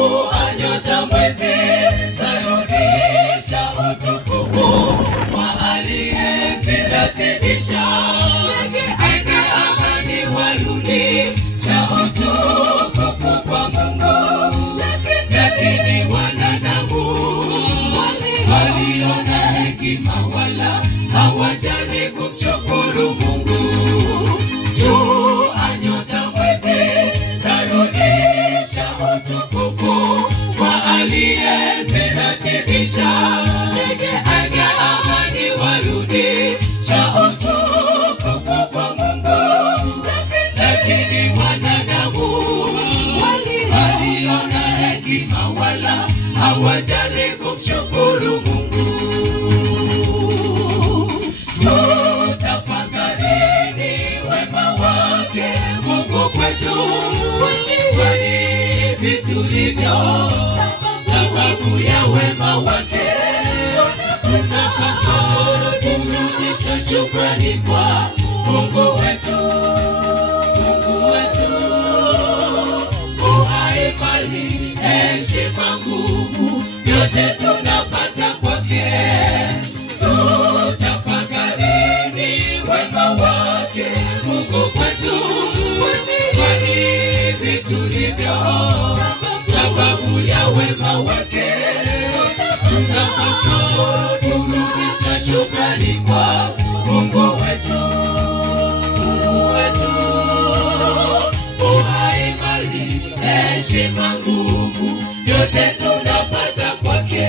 jua, nyota, mwezi zarudisha utukufu wa aliyeziratibisha. Ndege angani warudisha utukufu kwa Mungu, lakini wanadamu waliona hekima wala hawajali kumshukuru Mungu. Jua, nyota, mwezi zarudisha utukufu wa aliyeziratibisha. Ndege angani warudisha utukufu kwa Mungu, lakini wanadamu waliona hekima wala hawajali kumshukuru Mungu. Tutafakarini wema wake Mungu kwetu, kwani vitu tulivyo sababu ya wema wake. Tunapaswa kurudisha shukrani kwa Mungu wetu. Mungu wetu, uhai, mali, heshima, nguvu, yote tunapata kwake. Tutafakarini wema wake Mungu kwetu, kwani vitu tulivyo sababu ya wema wake. Tunapaswa kurudisha shukrani kwa Mungu wetu. Mungu wetu, uhai, mali, heshima, nguvu, yote tunapata kwake.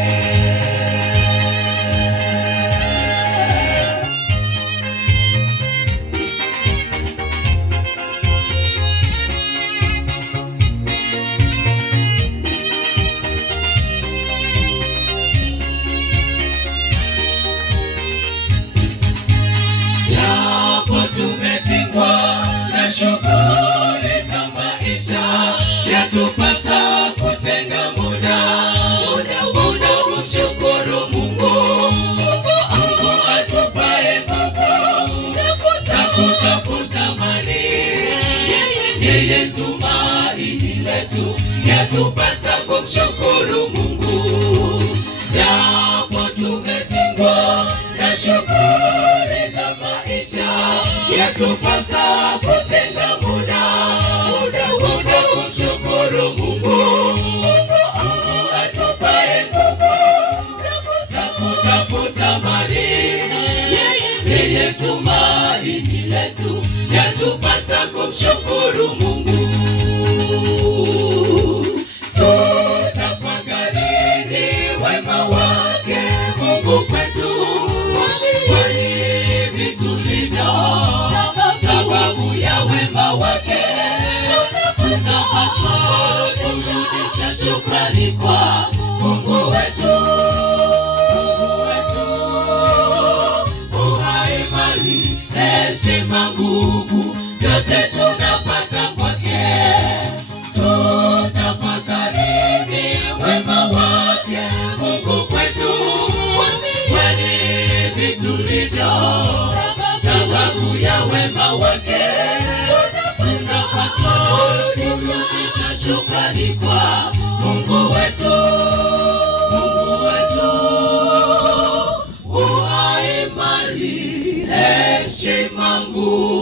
Shughuli za maisha yatupasa kutenga muda kumshukuru Mungu. Mungu atupaye nguvu za kutafuta mali, yeye tumaini letu, yatupasa kumshukuru Mungu. Japo tumetingwa na shughuli za maisha, yatupasa kutenga muda kumshukuru Mungu. Mungu atupaye nguvu za kutafuta mali, yeye tumaini letu, yatupasa kumshukuru Mungu. Tutafakarini wema wake Mungu kwetu, kwani vitu tulivyo sababu ya wema wake. Tunapaswa kurudisha shukrani kwa Mungu wetu. Mungu wetu, uhai, mali, heshima, nguvu, yote tunapata kwake. Tutafakarini wema wake Mungu kwetu, kwani vitu tulivyo sababu ya wema wake. Tunapaswa kurudisha shukrani kwa Mungu wetu. Mungu wetu, uhai, mali, heshima, nguvu